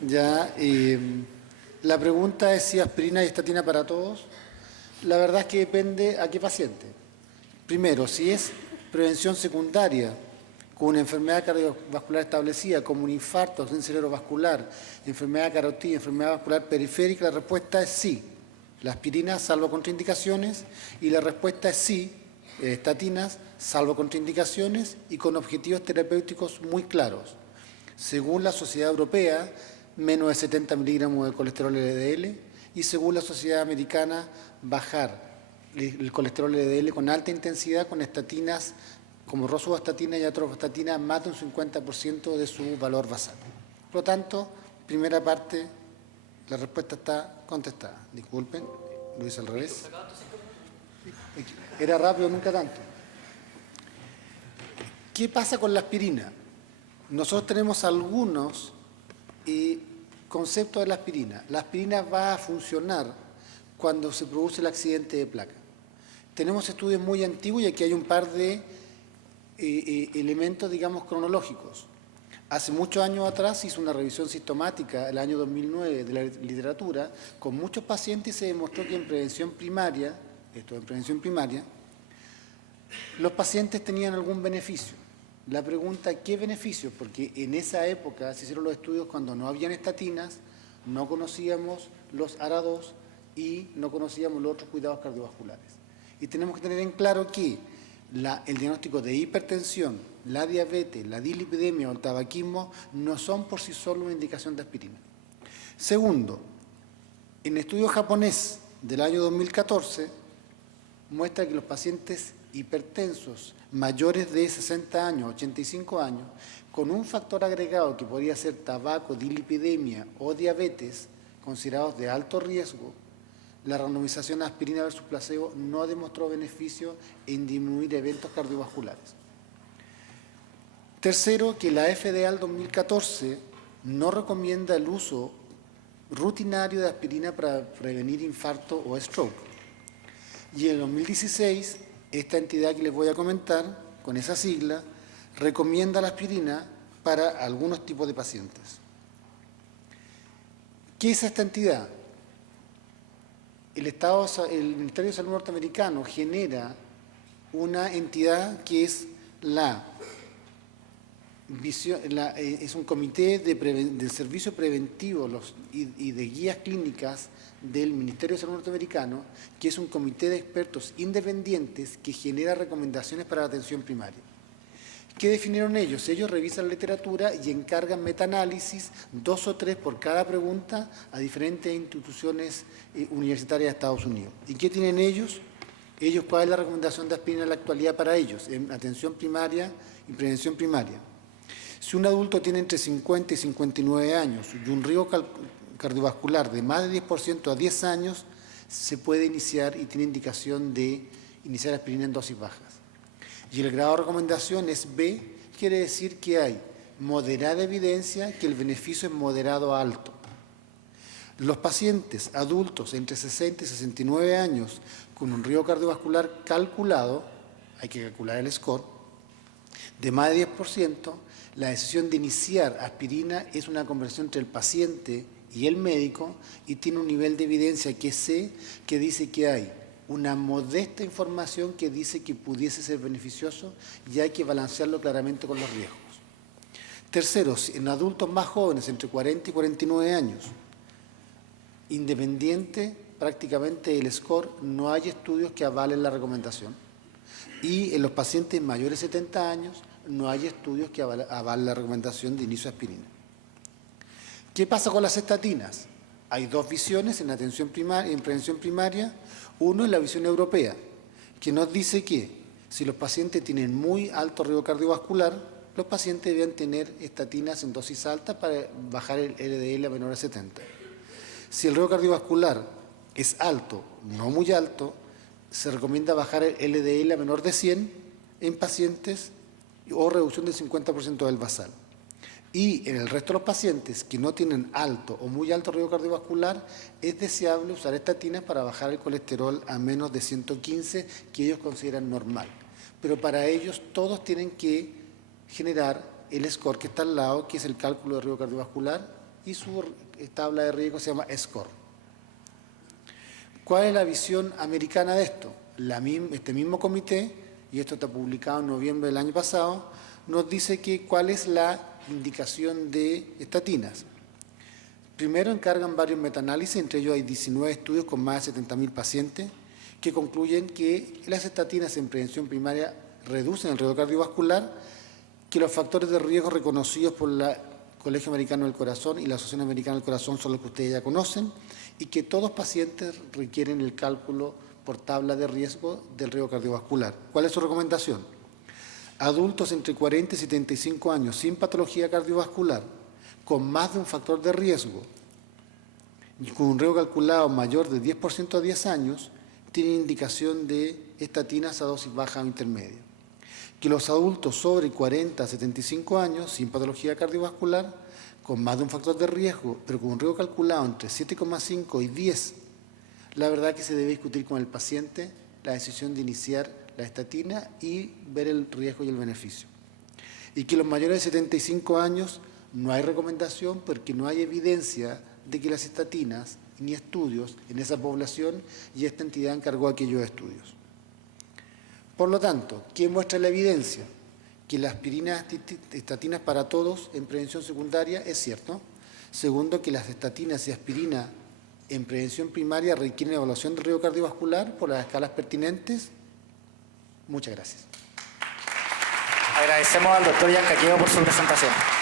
Ya, la pregunta es si aspirina y estatina para todos. La verdad es que depende a qué paciente. Primero, si es prevención secundaria con una enfermedad cardiovascular establecida como un infarto, ausencia cerebrovascular, enfermedad carotídea, enfermedad vascular periférica, la respuesta es sí. La aspirina, salvo contraindicaciones, y la respuesta es sí, estatinas, salvo contraindicaciones y con objetivos terapéuticos muy claros. Según la Sociedad Europea, menos de 70 miligramos de colesterol LDL, y según la Sociedad Americana, bajar el colesterol LDL con alta intensidad con estatinas como rosuvastatina y atorvastatina más de un 50% de su valor basal. Por lo tanto, primera parte, la respuesta está contestada. Disculpen, lo hice al revés. Era rápido, nunca tanto. ¿Qué pasa con la aspirina? Nosotros tenemos algunos conceptos de la aspirina. La aspirina va a funcionar cuando se produce el accidente de placa. Tenemos estudios muy antiguos y aquí hay un par de elementos, digamos, cronológicos. Hace muchos años atrás hizo una revisión sistemática, el año 2009, de la literatura, con muchos pacientes y se demostró que en prevención primaria, los pacientes tenían algún beneficio. La pregunta, ¿qué beneficio? Porque en esa época se hicieron los estudios cuando no habían estatinas, no conocíamos los ARA2 y no conocíamos los otros cuidados cardiovasculares. Y tenemos que tener en claro que el diagnóstico de hipertensión, la diabetes, la dislipidemia o el tabaquismo no son por sí solos una indicación de aspirina. Segundo, en el estudio japonés del año 2014 muestra que los pacientes hipertensos mayores de 60 años, 85 años, con un factor agregado que podría ser tabaco, dislipidemia o diabetes, considerados de alto riesgo, la randomización aspirina versus placebo no demostró beneficio en disminuir eventos cardiovasculares. Tercero, que la FDA al 2014 no recomienda el uso rutinario de aspirina para prevenir infarto o stroke. Y en el 2016, esta entidad que les voy a comentar, con esa sigla, recomienda la aspirina para algunos tipos de pacientes. ¿Qué es esta entidad? El Ministerio de Salud norteamericano genera una entidad que es es un comité de servicio preventivo y de guías clínicas del Ministerio de Salud norteamericano, que es un comité de expertos independientes que genera recomendaciones para la atención primaria. ¿Qué definieron ellos? Ellos revisan la literatura y encargan metaanálisis, 2 o 3 por cada pregunta, a diferentes instituciones universitarias de Estados Unidos. ¿Y qué tienen ellos? Ellos, ¿cuál es la recomendación de aspirina en la actualidad para ellos, en atención primaria y prevención primaria? Si un adulto tiene entre 50 y 59 años y un riesgo cardiovascular de más de 10% a 10 años, se puede iniciar y tiene indicación de iniciar aspirina en dosis bajas. Y el grado de recomendación es B, quiere decir que hay moderada evidencia que el beneficio es moderado a alto. Los pacientes adultos entre 60 y 69 años con un riesgo cardiovascular calculado, hay que calcular el score, de más de 10%, la decisión de iniciar aspirina es una conversación entre el paciente y el médico y tiene un nivel de evidencia que es C, que dice que hay una modesta información que dice que pudiese ser beneficioso y hay que balancearlo claramente con los riesgos. Tercero, en adultos más jóvenes, entre 40 y 49 años, independiente prácticamente del score, no hay estudios que avalen la recomendación. Y en los pacientes mayores de 70 años, no hay estudios que avalen la recomendación de inicio de aspirina. ¿Qué pasa con las estatinas? Hay dos visiones en atención primaria, en prevención primaria. Uno es la visión europea, que nos dice que si los pacientes tienen muy alto riesgo cardiovascular, los pacientes deben tener estatinas en dosis alta para bajar el LDL a menor de 70. Si el riesgo cardiovascular es alto, no muy alto, se recomienda bajar el LDL a menor de 100 en pacientes o reducción del 50% del basal. Y en el resto de los pacientes que no tienen alto o muy alto riesgo cardiovascular, es deseable usar estatinas para bajar el colesterol a menos de 115, que ellos consideran normal. Pero para ellos todos tienen que generar el score que está al lado, que es el cálculo de riesgo cardiovascular, y su tabla de riesgo se llama SCORE. ¿Cuál es la visión americana de esto? Este mismo comité, y esto está publicado en noviembre del año pasado, nos dice que cuál es la indicación de estatinas. Primero encargan varios metaanálisis, entre ellos hay 19 estudios con más de 70.000 pacientes, que concluyen que las estatinas en prevención primaria reducen el riesgo cardiovascular, que los factores de riesgo reconocidos por el Colegio Americano del Corazón y la Asociación Americana del Corazón son los que ustedes ya conocen, y que todos pacientes requieren el cálculo por tabla de riesgo del riesgo cardiovascular. ¿Cuál es su recomendación? Adultos entre 40 y 75 años sin patología cardiovascular, con más de un factor de riesgo y con un riesgo calculado mayor de 10% a 10 años, tienen indicación de estatinas a dosis baja o intermedia. Que los adultos sobre 40 a 75 años sin patología cardiovascular, con más de un factor de riesgo, pero con un riesgo calculado entre 7,5 y 10, la verdad que se debe discutir con el paciente la decisión de iniciar la estatina y ver el riesgo y el beneficio. Y que los mayores de 75 años no hay recomendación porque no hay evidencia de que las estatinas ni estudios en esa población, y esta entidad encargó aquellos estudios. Por lo tanto, ¿qué muestra la evidencia? Que las aspirinas estatinas para todos en prevención secundaria es cierto. Segundo, que las estatinas y aspirina en prevención primaria requieren evaluación de riesgo cardiovascular por las escalas pertinentes. Muchas gracias. Agradecemos al doctor Yancaqueo por su presentación.